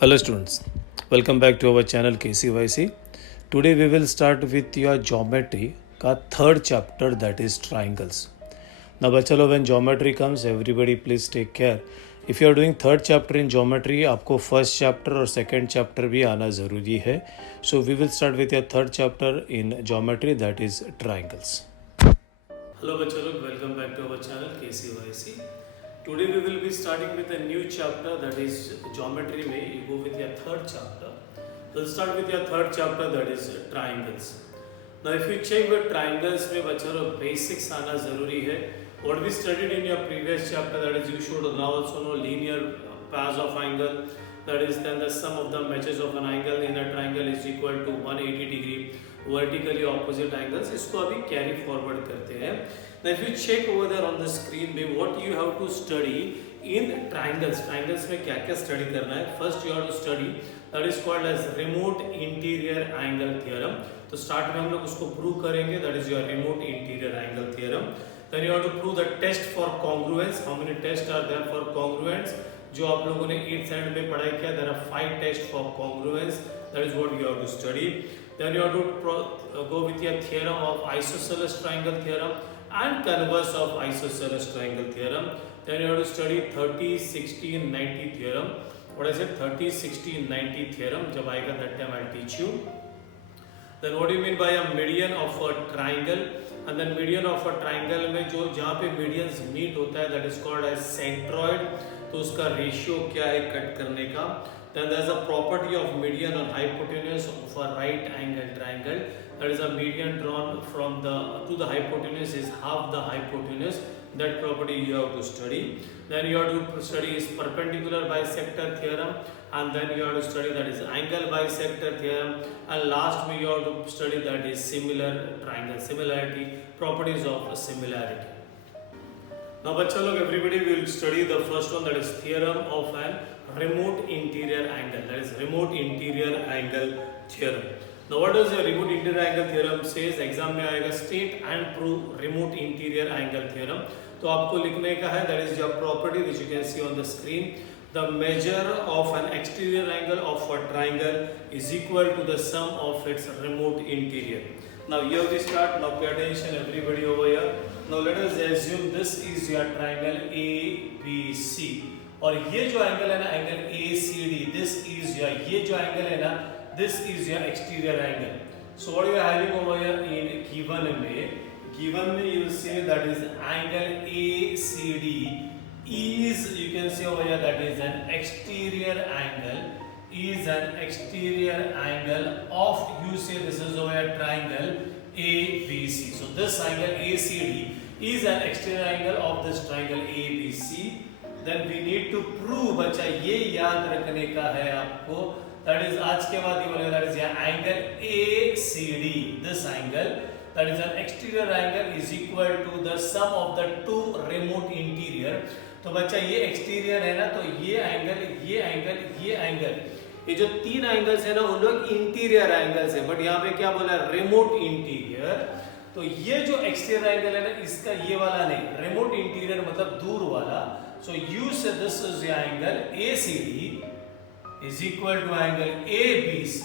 Hello students, welcome back to our channel KCYC. Today we will start with your geometry का third chapter, that is triangles. Now bachalo, when geometry comes, everybody please take care. If you are doing third chapter in geometry, आपको first chapter और second chapter भी आना ज़रूरी है. So we will start with your third chapter in geometry, that is triangles. Hello bachalo, welcome back to our channel KCYC. Today we will be starting with a new chapter, that is geometry में you go with your third chapter. We'll start with your third chapter, that is triangles. Now if you check with triangles में बच्चों basics आना ज़रूरी है. What we studied in your previous chapter, that is you should now also know linear pairs of angle, that is then the sum of the measures of an angle in a triangle is equal to 180 degree vertically opposite angles. इसको अभी carry forward करते हैं. Now if you check over there on the screen में what you have to study in triangles में क्या क्या study करना है. First you have to study that is called as remote interior angle theorem. तो start में हम लोग उसको prove करेंगे, that is your remote interior angle theorem. Then you have to prove the test for congruence. How many tests are there for congruence? जो आप लोगों ने 8th standard में पढ़ाई किया, there are 5 tests for congruence. That is what you have to study. Then you have to go with your theorem of isosceles triangle theorem and converse of isosceles triangle theorem. Then you have to study 30, 60, 90 theorem. What is it? 30, 60, 90 theorem. जब आएगा that time I'll teach you. Then what do you mean by a median of a triangle? And then median of a triangle में जो जहाँ पे medians meet होता है, that is called as centroid. तो उसका ratio क्या है कट करने का? Then there is a property of median on hypotenuse of a right angle triangle. That is a median drawn from the to the hypotenuse is half the hypotenuse. That property you have to study. Then you have to study is perpendicular bisector theorem, and then you have to study that is angle bisector theorem, and last you have to study that is similar triangle similarity, properties of similarity. Now bachcha log, everybody will study the first one, that is theorem of an remote interior angle, that is remote interior angle theorem. Now what does the remote interior angle theorem says? Exam में आएगा state and prove remote interior angle theorem. तो आपको लिखने का है, that is your property which you can see on the screen. The measure of an exterior angle of a triangle is equal to the sum of its remote interior. Now here we start. Now pay attention everybody over here. Now let us assume this is your triangle ABC. और ये जो angle है ना, angle ACD, this is your, ये जो angle है ना, this is your exterior angle. So what you are having over here in given में you will say that is angle ACD is, you can say over here, that is an exterior angle of, you say this is over here triangle ABC. So this angle ACD is an exterior angle of this triangle ABC. Then we need to prove, बच्चा ये याद रखने का है आपको, that is आज के बाद ये बोलेगा, that is your angle ACD, this angle, that is an exterior angle is equal to the sum of the two remote interior. तो बच्चा ये exterior है ना, तो ये एंगल ये जो तीन एंगल्स है ना, उन लोग इंटीरियर एंगल्स है, बट यहाँ पे क्या बोला, रिमोट इंटीरियर. तो ये जो एक्सटीरियर एंगल है ना, इसका ये वाला नहीं, रिमोट इंटीरियर मतलब दूर वाला. So you say this is the angle ACD is equal to angle ABC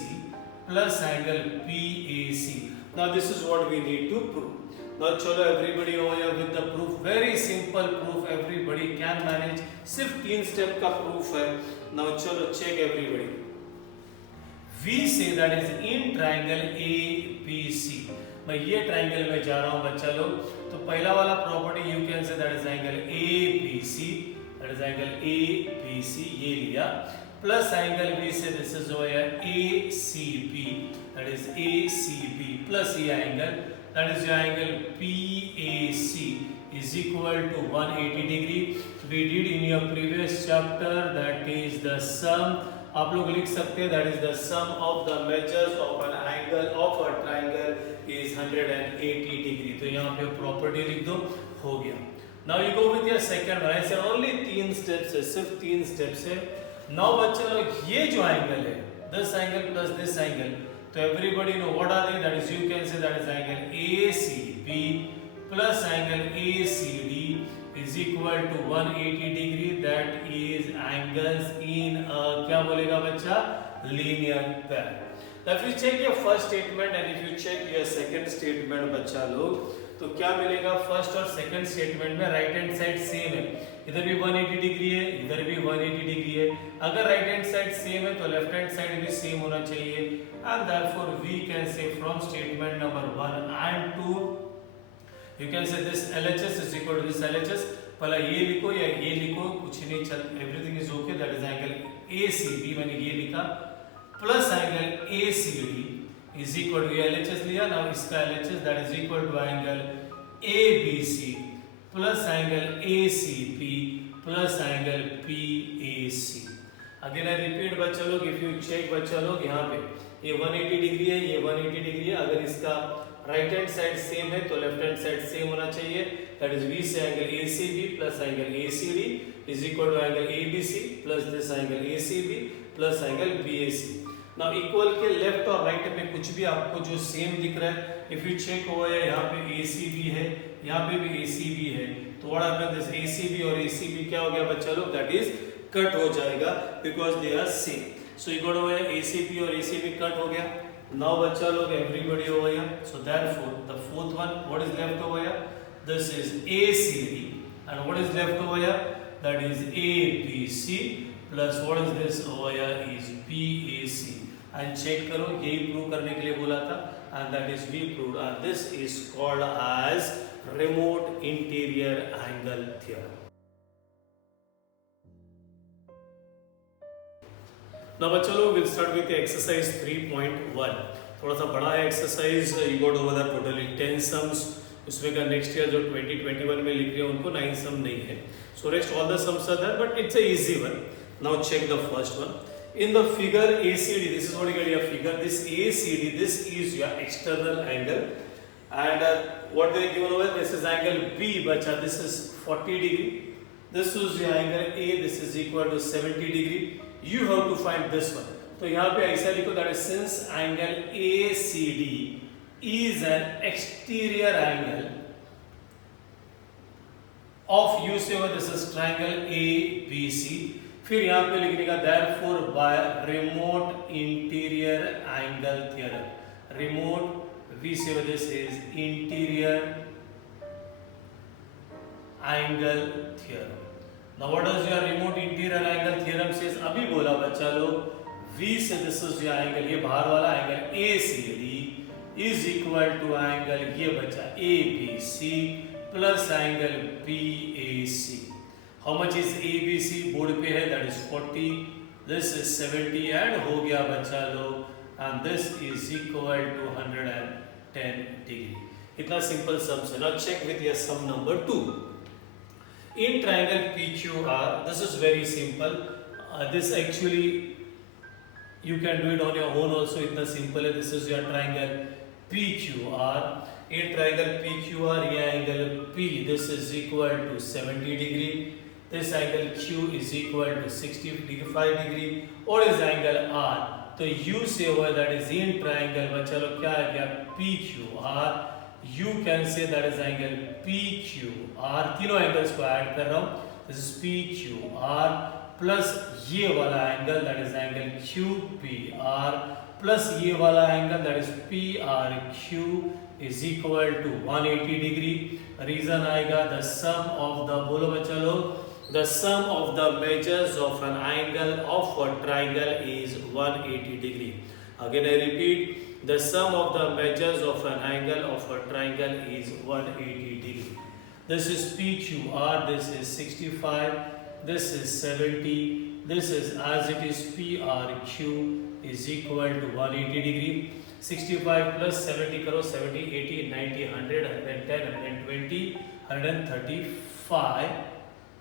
plus angle PAC. Now this is what we need to prove. Now chalo everybody over here with the proof, very simple proof, everybody can manage. सिर्फ 3 step का proof है. Now chalo check everybody. We say that is in triangle ABC. मैं ये triangle में जा रहा हूँ बच्चा लोग. तो पहला वाला property you can say that is angle ABC, that is angle ABC ये लिया, plus angle B say this is over ACB, that is ACB plus ये angle, that is your angle PAC is equal to 180 degree. We did in your previous chapter, that is the sum, आप लोग लिख सकते हैं, that is the sum of the measures of an angle of a triangle is 180 degree. तो यहाँ पे property लिख दो, हो गया. Now you go with your second one. I said only 3 steps है, सिर्फ 3 steps है. Now बच्चा लोग ये जो एंगल है, this angle plus this angle, तो everybody know what are they? That is you can say that is angle ACB plus angle ACD is is equal to 180 degree, that is angles in a क्या बोलेगा बच्चा, linear pair. Now if you check your first statement and if you check your second statement बच्चा लोग, तो क्या मिलेगा, first और second statement में राइट हैंड साइड सेम है, इधर भी 180 डिग्री है, इधर भी 180 डिग्री है. अगर राइट हैंड साइड सेम है तो लेफ्ट हैंड साइड भी सेम होना चाहिए. And therefore we can say from statement number 1 and 2 you can say this LHS is equal to this LHS. पहला ये लिखो या ये लिखो, कुछ नहीं चल, everything is okay. That is angle ACB, मैंने ये लिखा, plus angle ACD is equal to LHS लिया. नाउ इसका LHS that is equal to angle ABC plus angle ACP plus angle PAC. Again I repeat बच्चा लोग, if you check बच्चा लोग, यहाँ पे ये 180 डिग्री है, ये 180 डिग्री है. अगर इसका राइट हैंड साइड सेम है तो लेफ्ट हैंड साइड सेम होना चाहिए. That is V say angle ACB plus angle ACD is equal to angle ABC plus this angle ACB plus angle BAC. Now equal के left और right में कुछ भी आपको जो सेम दिख रहा है, इफ यू चेक हुआ है, यहाँ पे ACB है, यहाँ पे भी ACB है, तो व्हाट हैपेंस, दिस ACB और ACB क्या हो गया बच्चा लोग, दैट इज कट हो जाएगा because they are same. So equal हो गया ACB और ACB कट हो गया. नाउ बच्चा लोग एवरीबॉडी हो गया. So therefore the fourth one what is left हो गया, this is ACD and what is left हो गया, that is ABC plus what is this हो गया इज PAC. एंड चेक करो, यही प्रूव करने के लिए बोला था, and that is we proved, and this is called as remote interior angle theorem. Now बच्चों लोग विल स्टार्ट विद एक्सरसाइज 3.1. थोड़ा सा बड़ा है exercise, you got over the totally 10 sums. उसमें का नेक्स्ट ईयर जो 2021 में लिख रहे हैं उनको 9 सम नहीं है. So rest all the sums are there, but it's a easy one. Now check the first one. In the figure ACD, this is what you get your figure. This ACD, this is your external angle, and what they given over, this is angle B, bacha. This is 40 degree. This is your angle A. This is equal to 70 degree. You have to find this one. तो यहाँ पे ऐसा लिखो, that is since angle ACD is an exterior angle of, you say this is triangle ABC. फिर यहाँ पे लिखने का therefore by remote interior angle theorem. Remote, we say this is interior angle theorem. Now what does your remote interior angle theorem says? अभी बोला बच्चा लोग, V से this is your angle, ये बाहर वाला angle ACD is equal to angle ये बच्चा ABC plus angle PAC. How much is ABC? Board पे है, that is 40. This is 70 and हो गया बच्चा लोग, and this is equal to 110 degree. इतना सिंपल सम्स है. Now check with your sum number 2. In triangle PQR, this is very simple. This actually you can do it on your own also. इतना simple है. This is your triangle PQR. In triangle PQR, ये angle P, this is equal to 70 degree. This angle Q is equal to 65 degree. What is angle R? तो U से हुआ, that is in triangle. बच्चा लोग क्या आ गया, PQR. You can say that is angle PQR. तीनों angles को add कर रहा हूँ. This is PQR प्लस ये वाला angle, that is angle QPR plus ये वाला angle, that is PRQ is equal to 180 degree. Reason आएगा the sum of the, बोलो बच्चा लोग, the sum of the measures of an angle of a triangle is 180 degree. Again I repeat, the sum of the measures of an angle of a triangle is 180 degree. This is PQR, this is 65, this is 70, this is as it is PRQ is equal to 180 degree. 65 plus 70 करो, 70, 80, 90, 100, 110, 120, 135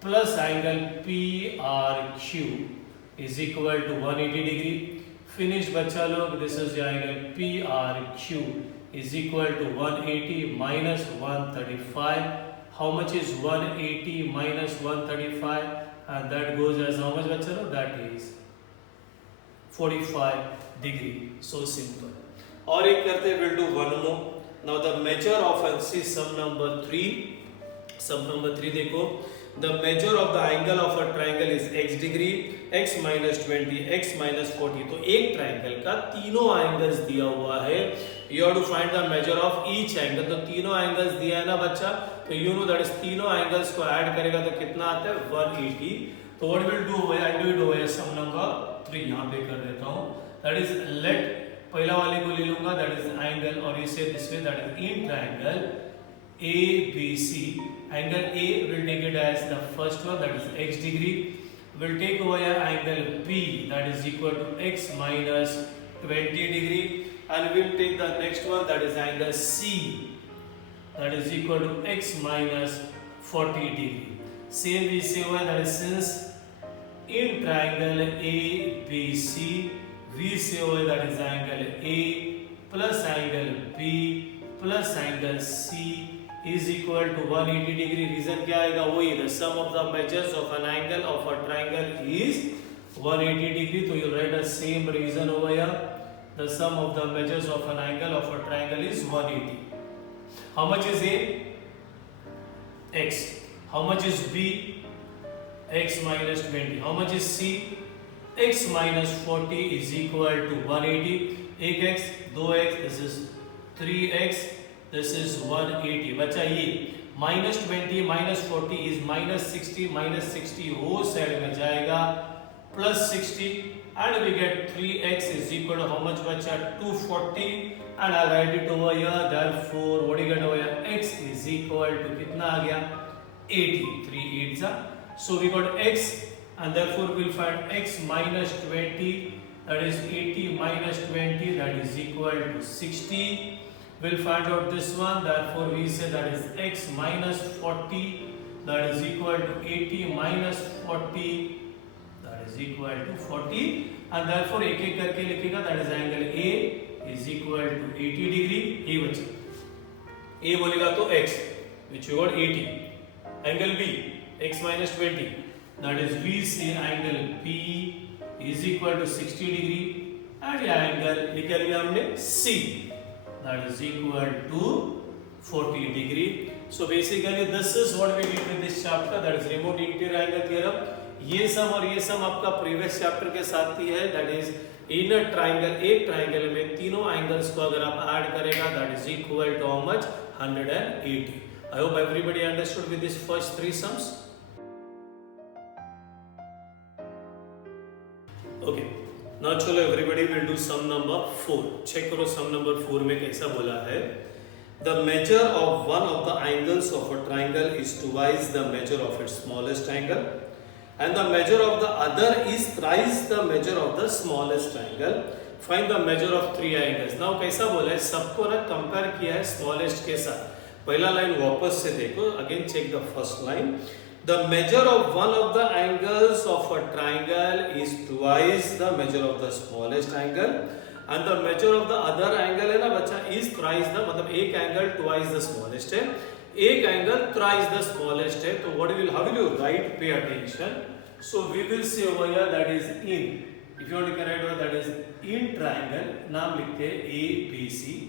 plus angle PRQ is equal to 180 degree. Finish बच्चा लोग, this is your angle PRQ is equal to 180 minus 135. How much is 180 minus 135? And that goes as how much बच्चा लोग? That is 45 degree. So simple. और एक करते हैं, we'll do one more. Now the measure of, and see sum number 3. सब number 3 देखो, the measure of the angle of a triangle is x degree, x minus 20, x minus 40। तो एक triangle का तीनों एंगल्स दिया हुआ है, you have to find the measure of each angle. तो तीनों एंगल्स दिया है ना बच्चा, तो यू नो दैट इज तीनों एंगल्स को ऐड करेगा तो कितना आता है 180। तो what will do, I do it over sum number 3 यहां पे कर देता हूं, दैट इज लेट पहला वाले को ले लूंगा, दैट इज एंगल, और इसे this way, that is in triangle ABC, angle A will take it as the first one, that is x degree, will take over here angle B, that is equal to x minus 20 degree, and we'll take the next one, that is angle C, that is equal to x minus 40 degree. Same we say over, that is since in triangle ABC we say over, that is angle A plus angle B plus angle C is equal to 180 degree. Reason क्या आएगा, वही the sum of the measures of an angle of a triangle is 180 degree. तो you write the same reason over here, the sum of the measures of an angle of a triangle is 180. How much is A? X. How much is B? X minus 20. How much is C? X minus 40 is equal to 180. एक x, दो x, this is 3x, this is 180. बच्चा ये minus 20 minus 40 is minus 60, minus 60 वो side में जाएगा plus 60, and we get 3x is equal to how much बच्चा 240, and I'll write it over here, therefore what do you get over here, x is equal to कितना आ गया 80, 3 8s are, so we got x, and therefore we'll find x minus 20, that is 80 minus 20, that is equal to 60. We'll find out this one, therefore we say that is x minus 40, that is equal to 80 minus 40, that is equal to 40, and therefore एक एक करके लिखेगा, that is angle A is equal to 80 degree. ये बचा A बोलेगा तो x, which you got 80, angle B x minus 20, that is we say angle B is equal to 60 degree, and ये angle निकल गया हमने C, that is equal to 40 degree. So basically this is what we did with this chapter, that is remote interior angle theorem. ये सम और ये सम आपका previous chapter के साथ ही है, that is in a triangle, एक ट्राइंगल में तीनों एंगल्स को अगर आप ऐड करेगा, that is equal to how much 180. I hope everybody understood with this first 3 sums. Okay. Now चलो everybody will do sum number 4. Check करो sum number 4 में कैसा बोला है. The measure of one of the angles of a triangle is twice the measure of its smallest angle, and the measure of the other is thrice the measure of the smallest angle. Find the measure of 3 angles. Now कैसा बोला है, सबको ना compare किया है smallest के साथ. पहला लाइन वापस से देखो, again check the first line. The measure of one of the angles of a triangle is twice the measure of the smallest angle, and the measure of the other angle है ना बच्चा is thrice the, मतलब एक angle twice the smallest है, एक angle thrice the smallest है. तो what will, how will you write, pay attention. So we will say over here that is in, if you want to correct over, that is in triangle, नाम लिखते हैं ABC.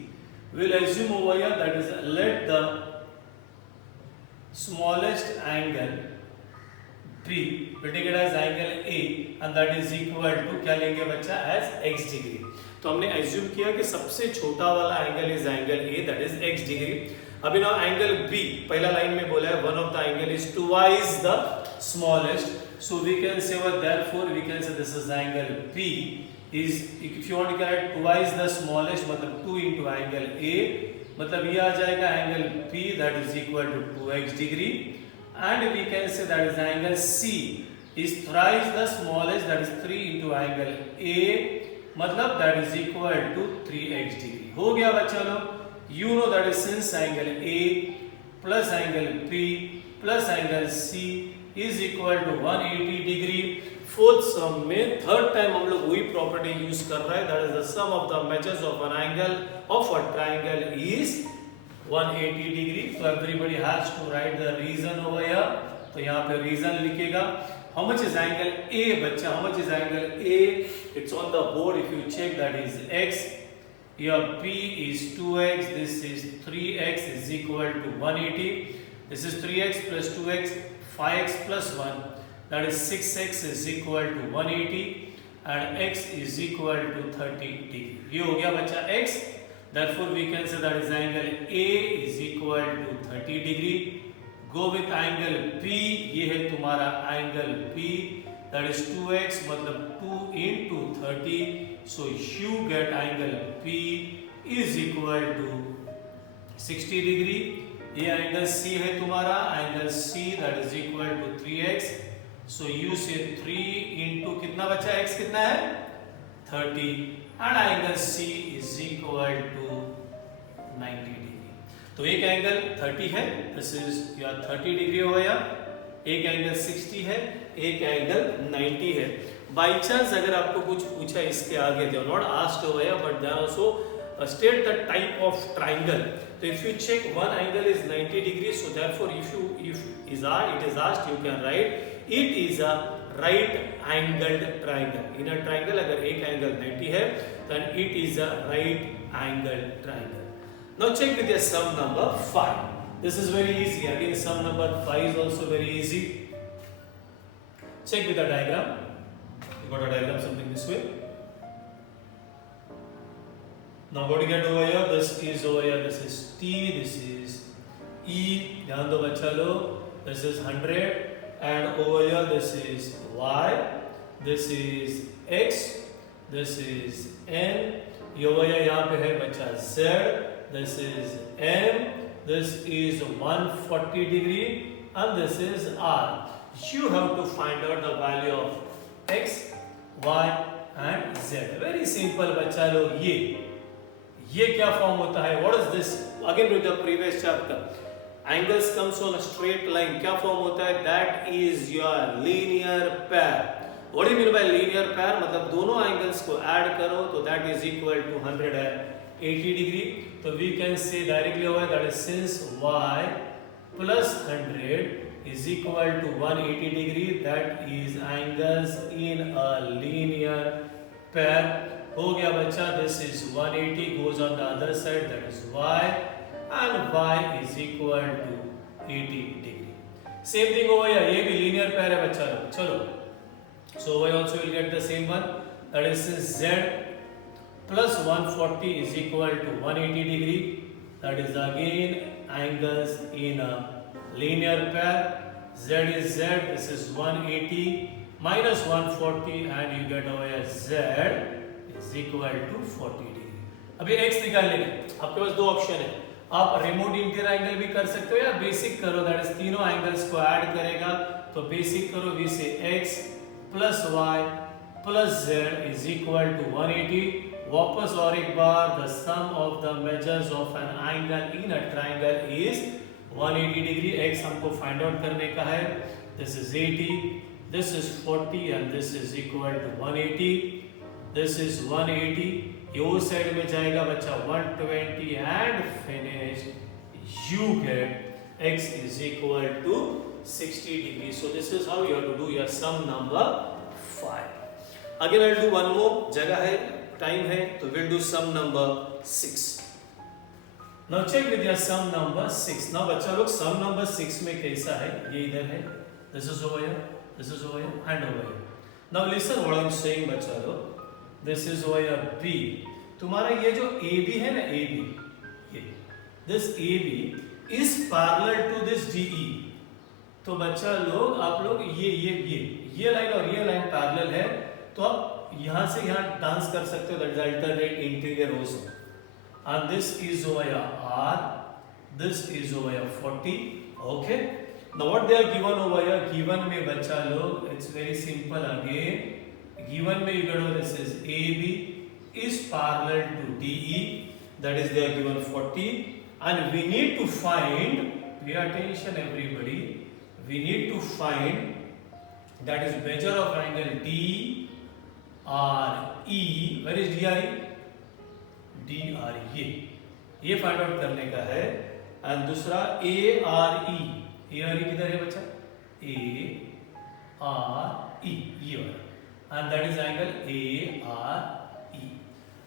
We'll assume over here that is let the smallest angle B, we take it as angle A, and that is equal to क्या लेंगे बच्चा as x degree. तो हमने assume किया कि सबसे छोटा वाला angle is angle A, that is x degree. अभी ना एंगल B, पहला लाइन में बोला है one of the angle is twice the smallest, so we can say what, therefore we can say this is angle P is, if you want to correct twice the smallest मतलब 2 into angle A, मतलब ये आ जाएगा angle P, that is equal to 2x degree, and we can say that is angle C is thrice the smallest, that is 3 into angle A, मतलब that is equal to 3x degree. हो गया बच्चा लोग. You know that is since angle A plus angle P plus angle C is equal to 180 degree. Fourth सम में third time हम लोग वही property use कर रहे हैं, that is the sum of the measures of an angle of a triangle is 180 degree. So everybody has to write the reason over here. तो यहाँ पे रीजन लिखेगा. How much is angle A बच्चा, how much is angle A, it's on the board. If you check that is x, your p is 2x, this is 3x is equal to 180. This is 3x plus 2x, 5x plus 1, that is 6x is equal to 180 and x is equal to 30 degree. ये हो गया बच्चा x, therefore we can say that is angle A is equal to 30 degree. Go with angle P, ये है तुम्हारा angle P, that is 2x मतलब 2 into 30, so you get angle P is equal to 60 degree. ये angle C है तुम्हारा, angle C that is equal to 3x, so you say 3 into कितना बच्चा x कितना है 30 and angle C is equal to 90 degree. तो एक angle 30 है, this is your 30 degree हो गया, एक एंगल 60 है, एक एंगल 90 है. बाई चांस अगर आपको कुछ पूछा इसके आगे, they are not asked over here but they are also state the type of triangle. So if you check one angle is 90 degrees, so therefore if it is asked, you can write it is a right angled triangle. In a triangle अगर एक angle 90 है then it is a right angled triangle. Now check with your sum number 5. This is very easy. Again sum number 5 is also very easy. Check with the diagram. You got a diagram something this way. Now what do you get over here? This is over here. This is T. This is E. ध्यान दो बच्चा लोग. This is 100 and over here this is Y. This is X. This is N. ये over here यहाँ पे है बच्चा Z. This is M. This is 140 degree and this is R. You have to find out the value of X, Y and Z. Very simple बच्चा लोग. ये क्या form होता है? What is this? Again with the previous chapter, angles comes on a straight line. क्या form होता है? That is your linear pair. What do you mean by linear pair? मतलब दोनों एंगल्स को ऐड करो तो that is equal to 180 degree. तो we can say directly over that is since y plus 100 is equal to 180 degree, that is angles in a linear pair. हो गया बच्चा. This is 180 goes on the other side, that is y and y is equal to 80 degree. Same thing over here. ये भी linear pair है बच्चा लोग. चलो. So y also will get the same one, that is z plus 140 is equal to 180 degree. That is again angles in a linear pair. Z is z. This is 180 minus 140 and you get over here z is equal to 40 degree. अभी x निकाल लेंगे. आपके पास दो option है. आप remote interior angle भी कर सकते हो या बेसिक करो, दैट इज तीनों एंगल्स को ऐड करेगा. तो बेसिक करो, we say x plus y plus z is equal to 180. वापस और एक बार, the sum of the measures of an angle in a triangle is 180 degree. x हमको फाइंड आउट करने का है. This is 80, this is 40 and this is equal to 180. This is 180. ये उस साइड में जाएगा बच्चा 120 and finish. You get x is equal to 60 degrees. So this is how you have to do your sum number 5. Again I'll do one more. जगह है, time है, तो we'll do sum number 6. Now check with your sum number 6. Now बच्चा लोग sum number 6 में कैसा है? ये इधर है. This is over here. This is over here and over here. Now listen what I'm saying बच्चा लोग. This is over here B. तुम्हारा ये जो AB है ना, AB, ये this AB is parallel to this DE. तो बच्चा लोग, आप लोग ये लाइन और ये लाइन पैरेलल है, तो आप यहाँ से यहाँ डांस कर सकते हो. That is alternate interior also. And this is over here R, this is over here 40. Okay. Now what they are given over here? Given में बच्चा लोग, it's very simple again. Given में you get this is AB is parallel to DE, that is they are given 40 and we need to find, pay attention everybody, we need to find that is measure of angle DRE. Where is DRE? DRE ये find out करने का है. And दूसरा ARE. ARE किधर है बच्चा? ARE ये वाला. And that is angle ARE.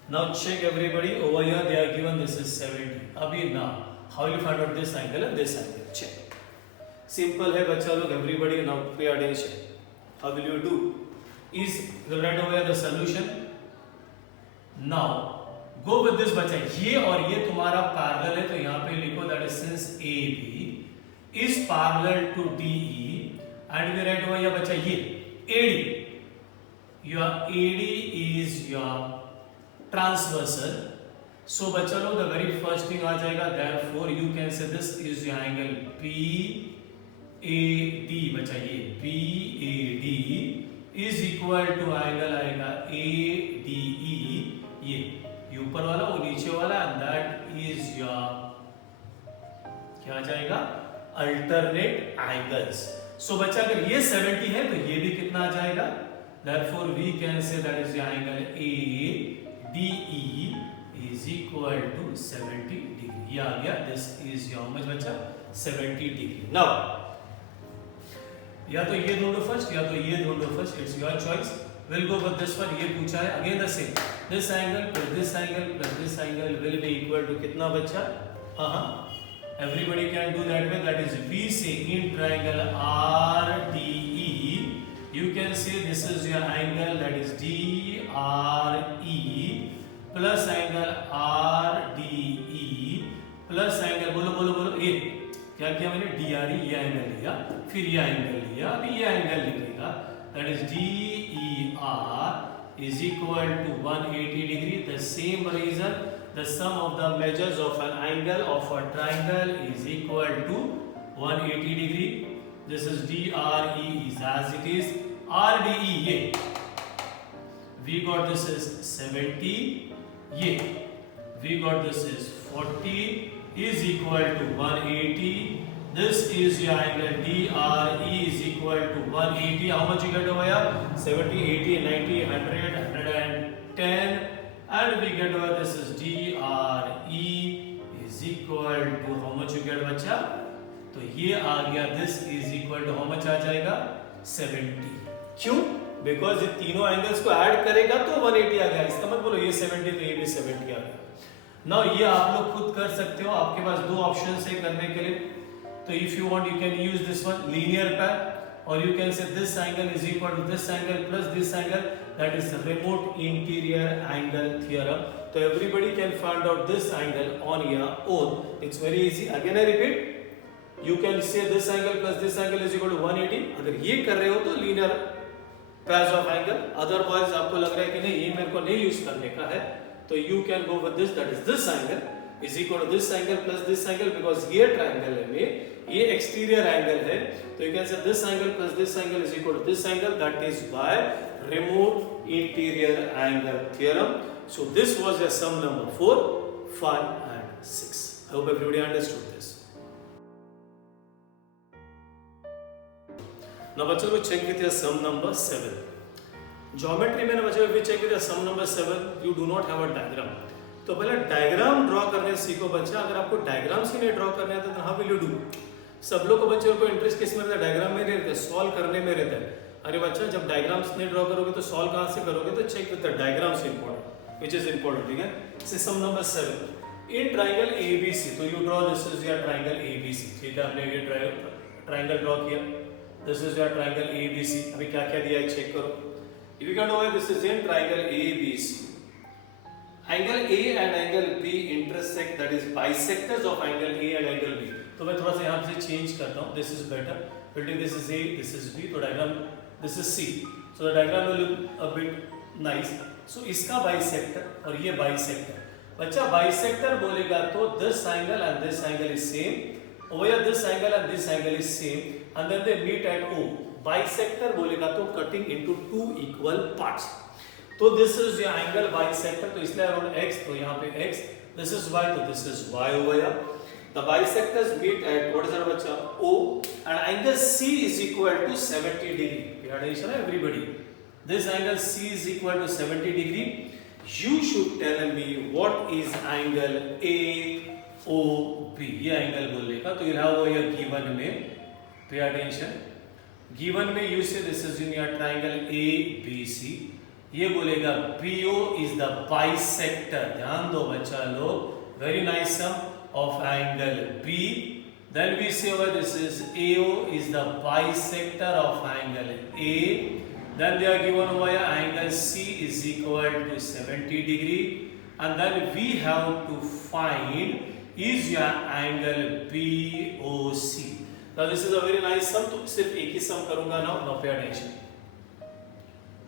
Now check everybody, over here they are given this is 70. Abhi now, how will you find out this angle and this angle? Check. Simple है बच्चा लोग, everybody now pay attention. How will you do is you write over the solution. Now go with this बच्चा, ये और ये तुम्हारा parallel है तो यहाँ पे लिखो that is since AB is parallel to DE and we write over here बच्चा ये AD, your AD is your transversal. So बच्चा लोग the very first thing आ जाएगा, therefore you can say this is your angle PAD बच्चा, ये PAD is equal to angle आएगा ADE, ये ऊपर वाला और नीचे वाला, and that is your क्या आ जाएगा अल्टरनेट एंगल्स. सो बच्चा अगर ये 70 है तो ये भी कितना आ जाएगा, therefore we can say that is the angle ADE is equal to 70 degree. ये आ गया, this is your much बच्चा 70 degree. Now या तो ये ढूंढो फर्स्ट या तो ये ढूंढो first, it's your choice. Will go with this one. ये पूछा है again the same, this angle plus this angle plus this angle will be equal to कितना बच्चा, everybody can do that way, that is we say in triangle RDE you can say this is your angle that is DRE plus angle RDE plus angle बोलो बोलो बोलो, ये क्या किया मैंने, DRE ये एंगल लिया, फिर ये एंगल लिया, अभी ये एंगल लिखेगा, that is DER is equal to 180 degree. The same reason the sum of the measures of an angle of a triangle is equal to 180 degree. This is DRE is as it is. RDE ये we got this is 70, ये we got this is 40 is equal to 180. This is your angle DRE is equal to 180. How much you get over here? 70, 80, 90, 100, 110, and we get over this is DRE is equal to how much you get बच्चा? तो ये आ गया, this is equal to how much आ जाएगा 70. क्यों? Because ये तीनों angles को add करेगा तो 180 आ गया, इसका मत बोलो ये 70 तो ये भी 70 आ गया. नाउ ये आप लोग खुद कर सकते हो, आपके पास दो ऑप्शंस है करने के लिए. तो if you want you can use this one linear pair, और you can say this angle is equal to this angle plus this angle, that is remote interior angle theorem. तो everybody can find out this angle on your own. It's very easy. Again I repeat, you can say this angle plus this angle is equal to 180. अगर ये कर रहे हो तो linear pairs of angle. Otherwise आपको लग रहा है कि नहीं ये मेरे को नहीं यूज करने का है, तो you can go with this, that is this angle is equal to this angle plus this angle, because ये ट्रायंगल है में ये एक्सटीरियर एंगल है, तो you can say this angle plus this angle is equal to this angle, that is by remote interior angle theorem. So this was your sum number 4, 5 and 6. I hope everybody understood this. Now बच्चों को check with your sum number 7. Geometry में ना बच्चों if you check with your sum number 7, you do not have a diagram. तो पहले diagram draw करने सीखो बच्चा. अगर आपको डायग्राम्स ही नहीं ड्रॉ करने आते तो how will you do? सब लोग को बच्चों को इंटरेस्ट किस में रहता है, डायग्राम में नहीं रहता है, सॉल्व करने में रहता है. अरे बच्चा जब डायग्राम्स नहीं ड्रॉ करोगे तो सॉल्व कहाँ से करोगे, तो check with the diagrams important, which is important. ठीक है. Sum number 7 in triangle ABC, तो you draw this is your triangle ABC. ठीक है, आपने ये ट्राइंगल ड्रॉ किया, this is your triangle ABC. अभी क्या क्या दिया है चेक करो. If you can know this is in triangle ABC. Angle A and angle B intersect, that is bisectors of angle A and angle B. तो मैं थोड़ा सा यहाँ से चेंज करता हूँ. This is better. Building this is A, this is B, तो diagram this is C. So the diagram will look a bit nice. So इसका बाइसेक्टर और ये बाइसेक्टर. बच्चा बाइसेक्टर बोलेगा तो this angle and this angle is same, over here this angle and this angle is same, and then they meet at O. Bisector बोलेगा तो cutting into two equal parts. तो this is your angle bisector, तो इसलिए around x, तो यहाँ पे x, this is y, तो this is y over here. The bisectors meet at what is that बच्चा O, and angle C is equal to 70 degree. Pay attention everybody. This angle C is equal to 70 degree. You should tell me what is angle AOB. ये angle बोलने का, तो यहाँ वो ये given में, pay attention, given में you से this is in your triangle ABC. ये बोलेगा PO इज द बाइसेक्टर. ध्यान दो बच्चा लोग, very nice sum of angle B. Then we say over this is AO is the bisector of angle A. Then they are given over here angle C is equal to 70 degree. And then we have to find is your angle BOC. Now this is a very nice sum. तो सिर्फ एक ही sum करूँगा ना. Now pay attention.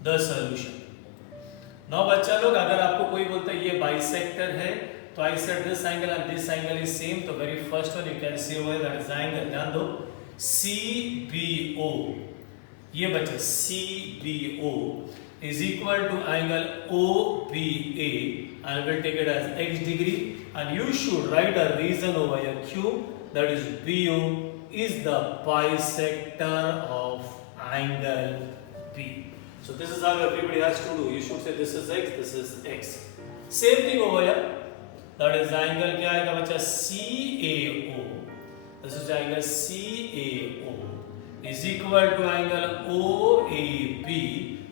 The solution. Now बच्चा लोग अगर आपको कोई बोलता है ये bisector है, तो I said this angle and this angle is same. तो very first one you can see over that is angle. ध्यान दो CBO. ये बच्चा CBO is equal to angle OBA and we'll take it as x degree. And you should write a reason over here Q, that is BO is the bisector of angle B. So this is how everybody has to do. You should say this is x, this is x. Same thing over here. That is angle क्या आएगा बच्चा CAO. This is angle CAO is equal to angle OAB,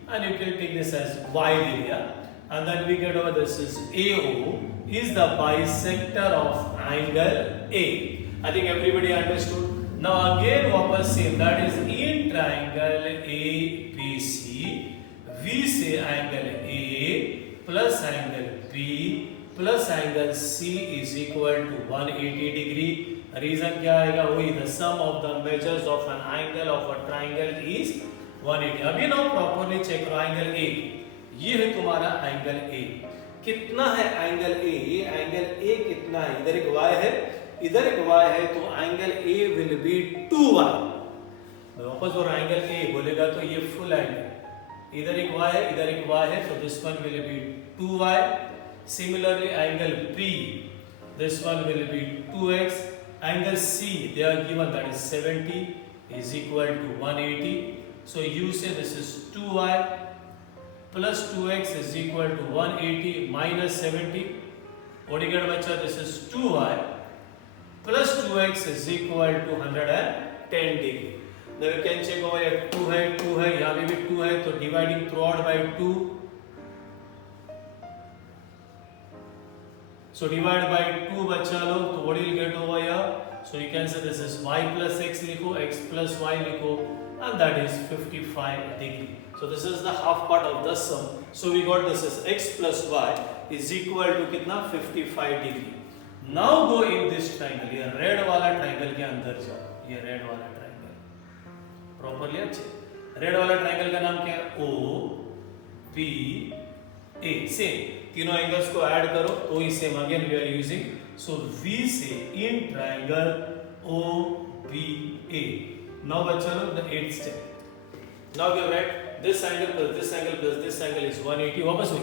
and you can take this as wide area, and then we get over this is AO is the bisector of angle A. I think everybody understood. Now again वापस same, that is in triangle ABC we say angle A plus angle B plus angle C is equal to 180 degree. Reason क्या आएगा वही, the sum of the measures of an angle of a triangle is 180. अभी ना properly check करो angle A. ये है तुम्हारा angle A. कितना है angle A? ये angle A कितना है? इधर एक y है, इधर एक y है, तो angle A will be 2y. मैं वापस और angle A बोलेगा तो ये full angle. इधर एक y है, इधर एक y है, so this one will be 2y. Similarly, angle B, this one will be 2x. Angle C, they are given that is 70 is equal to 180. So you say this is 2y plus 2x is equal to 180 minus 70. What do you get, bacha? This is 2y plus 2x is equal to 110 degree. Now you can check over here 2 है, यहाँ पे भी 2 है, तो dividing throughout by 2. So divide by 2 बच्चा लोग, तो what will get over here? So you can say this is y plus x लिखो, x plus y लिखो, and that is 55 degree. So this is the half part of the sum. So we got this is x plus y is equal to कितना 55 degree. Now go in this triangle. ये red वाला triangle के अंदर जाओ. ये red वाला triangle. Properly अच्छे. Red वाला triangle का नाम क्या है? O P A. Same. तीनों एंगल्स को ऐड करो तो ही same again we are using. So we say in triangle OBA. Now बच्चा लोग the 8th step. Now we have write this angle plus this angle plus this angle is 180. वापस हो,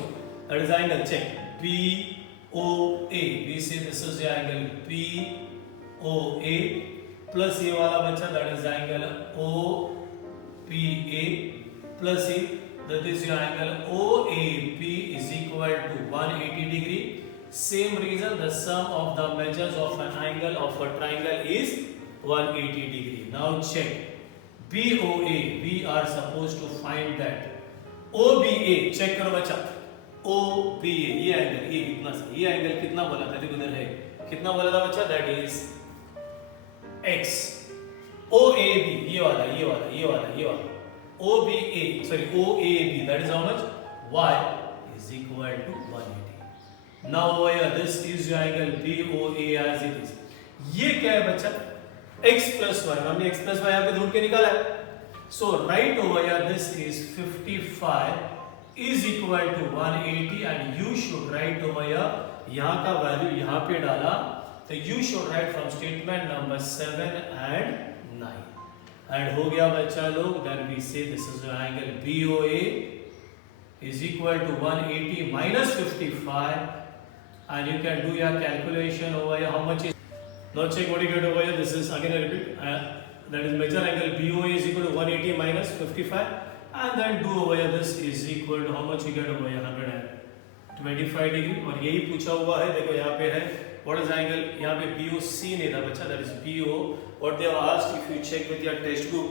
that is angle check BOA. We say this is the angle BOA plus ये वाला बच्चा that is angle OPA plus ये that is your angle OAP is equal to 180 degree. Same reason, the sum of the measures of an angle of a triangle is 180 degree. Now check BOA. We are supposed to find that. OBA check करो बच्चा. OBA ये angle ये कितना सा, ये angle कितना बोला था? देखो इधर है, कितना बोला था बच्चा? That is X. OAB ये वाला ये वाला ये वाला ये वाला. OBA, sorry, OAB, that is how much? Y is equal to 180. Now over here, this is your angle BOA as it is. ये क्या है बच्चा? X plus y. हमने x plus y यहाँ पे ढूंढ के निकाला है. So right over here, this is 55 is equal to 180, and you should write over here. यहाँ का value यहाँ पे डाला, तो you should write from statement number 7 and 9. And हो गया बच्चा लोग. Then we say this is the angle BOA is equal to 180 minus 55, and you can do your calculation over here. How much is? Now check what you get over here. This is again I repeat. That is measure angle BOA is equal to 180 minus 55, and then do over here. This is equal to how much you get over here? 125 degree. और यही पूछा हुआ है. देखो यहाँ पे है. What is angle? यहाँ पे BOC नहीं था बच्चा. That is BO. What they have asked, if you check with your textbook,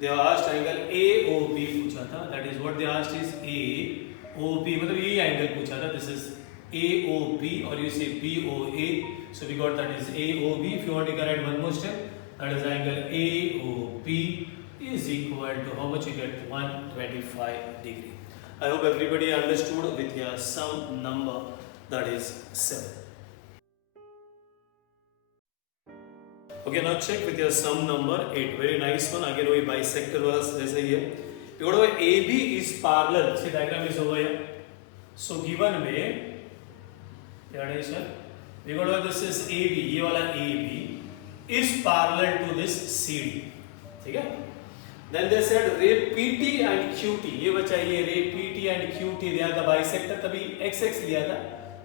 they have asked angle AOB पूछा था. That is what they asked is AOB. मतलब ये angle पूछा था. This is AOB or you say BOA. So we got that is AOB. If you want to write one more step, that is angle AOP is equal to how much you get 125 degree. I hope everybody understood with your sum number that is 7. Okay, now check with your sum number 8. Very nice one. Again, वही bisector वाला जैसे ही है. You got to AB is parallel. See diagram is over here. So given में क्या है sir? We got to this is AB. ये वाला AB is parallel to this CD. ठीक है? Then they said ray PT and QT. ये बचा ये ray PT and QT दिया था bisector तभी XX लिया था.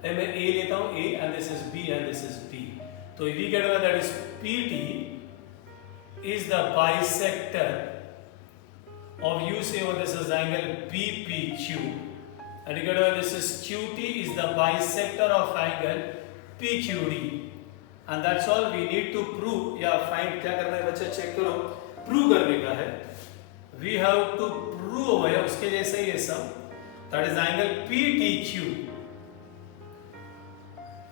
मैं A लेता हूँ A and this is B and this is B. So we get that is PT is the bisector of you say what this is angle PPQ and you get this is QT is the bisector of angle PQD and that's all we need to prove या find क्या करना है बच्चा check करो prove करने का है we have to prove है उसके जैसे ही है सब that is angle PTQ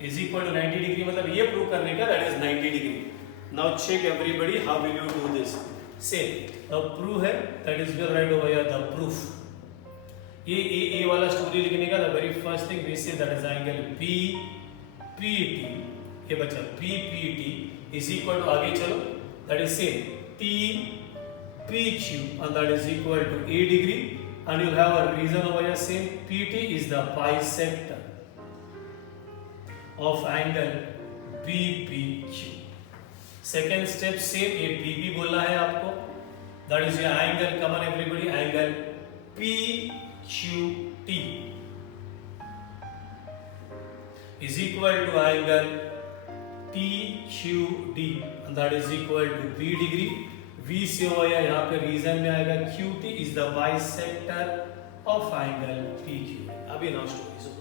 is equal to 90 degree मतलब ये प्रूव करने का that is 90 degree. Now check everybody how will you do this? Same. Now prove है that is will write over here the proof. ये वाला story लिखने का the very first thing we say that is angle PPT ये बचा PPT is equal to आगे चलो that is same TPQ and that is equal to A degree and you have a reason over here same PT is the bisector of angle BPQ. Second step same ये BB बोलना है आपको that is your angle come on everybody angle PQT is equal to angle TQD and that is equal to B degree. V से हो या यहाँ पे reason में आएगा QT is the bisector of angle PQD. अभी now story सुनो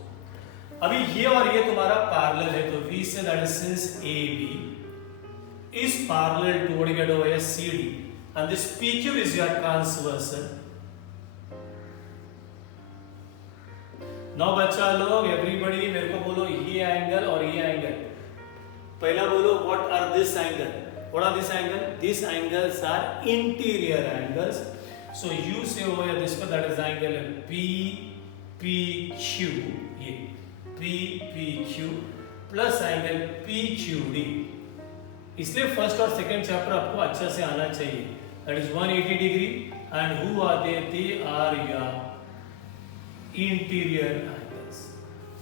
अभी ये और ये तुम्हारा पैरेलल है तो V से that is since AB is parallel to what you get over here CD and this PQ is your transversal. Now बच्चा लोग everybody मेरे को बोलो ये एंगल और ये एंगल पहला बोलो what are this angle? What are this angle? These angles are interior angles. So you say over here this one that is angle PPQ ये PPQ प्लस एंगल PQD इसलिए फर्स्ट और second chapter आपको अच्छा से आना चाहिए that is 180 degree and who are they are your interior angles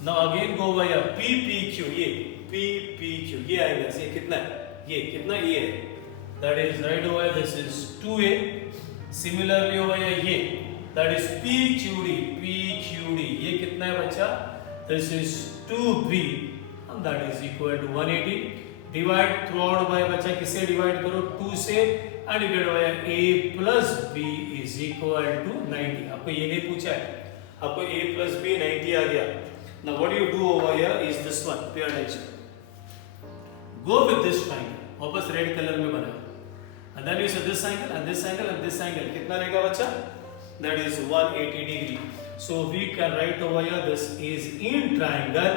now again go by PPQ ये PPQ ये एंगल्स ये कितना है that is right over this is 2A similarly over ये दैट इज PQD ये कितना है बच्चा this is 2B and that is equal to 180 divide throughout by बच्चा किसे डिवाइड करो 2 से and you get by A plus B is equal to 90 आपको ये नहीं पूछा है आपको A plus B 90 आ गया now what you do over here is this one pay attention go with this triangle वापस रेड कलर में बना and then you say this angle and this angle and this angle कितना रहेगा बच्चा that is 180 degree. So we can write over here this is in triangle.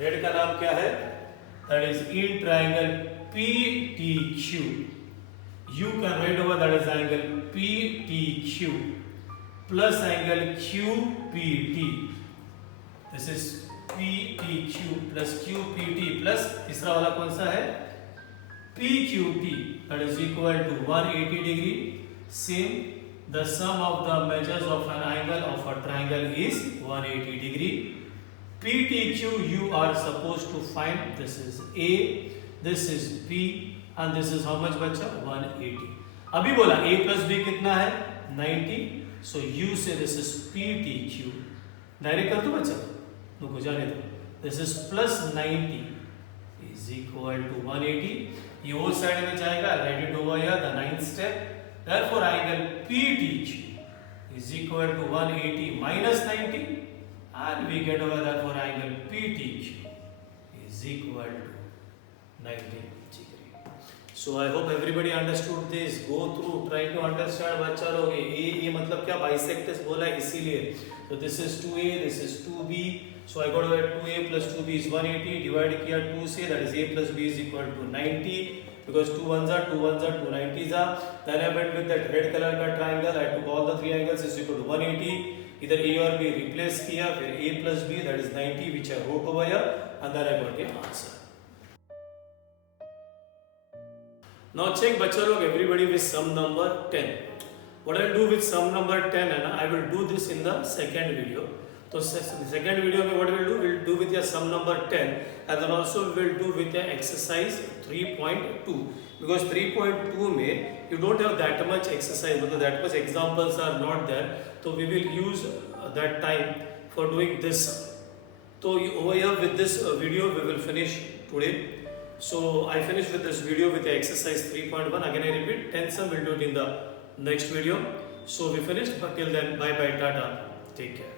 Red का नाम क्या है? That is in triangle PTQ. You can write over that is angle PTQ plus angle QPT. This is PTQ plus QPT plus तीसरा वाला कौन सा है? PQT that is equal to 180 degree. Same. The sum of the measures of an angle of a triangle is 180 degree. PTQ you are supposed to find. This is A, this is B, and this is how much बच्चा 180. अभी बोला A plus B कितना है 90. So you say this is PTQ. Direct कर दो बच्चा रुको जाने दो. This is plus 90 is equal to 180. ये वो साइड में जाएगा. Write it over here. The ninth step. Therefore, angle PTQ is equal to 180 minus 90 and we get over therefore angle PTQ is equal to 90 degree. So I hope everybody understood this. Go through, try to understand बच्चा लोग ये मतलब क्या bisectors बोला है इसीलिए. So this is 2A, this is 2B. So I got over 2A plus 2B is 180 divide किया 2 से that is A plus B is equal to 90. because 2 ones are 2 ones are 2 90s are. Then I went with that red color का triangle. I took all the three angles is equal to 180. Either A or B replace किया, फिर A plus B that is 90 which I wrote over here, and then I got the answer. Now check बच्चा लोग everybody with sum number 10. What I will do with sum number 10 and I will do this in the second video. So second video में what we will do with your sum number 10 and then also we will do with your exercise 3.2 because 3.2 में you don't have that much exercise because that much examples are not there, so we will use that time for doing this. So over here with this video we will finish today. So I finish with this video with the exercise 3.1. Again I repeat, 10 sum we'll do it in the next video. So we finished, but till then bye bye, tata, take care.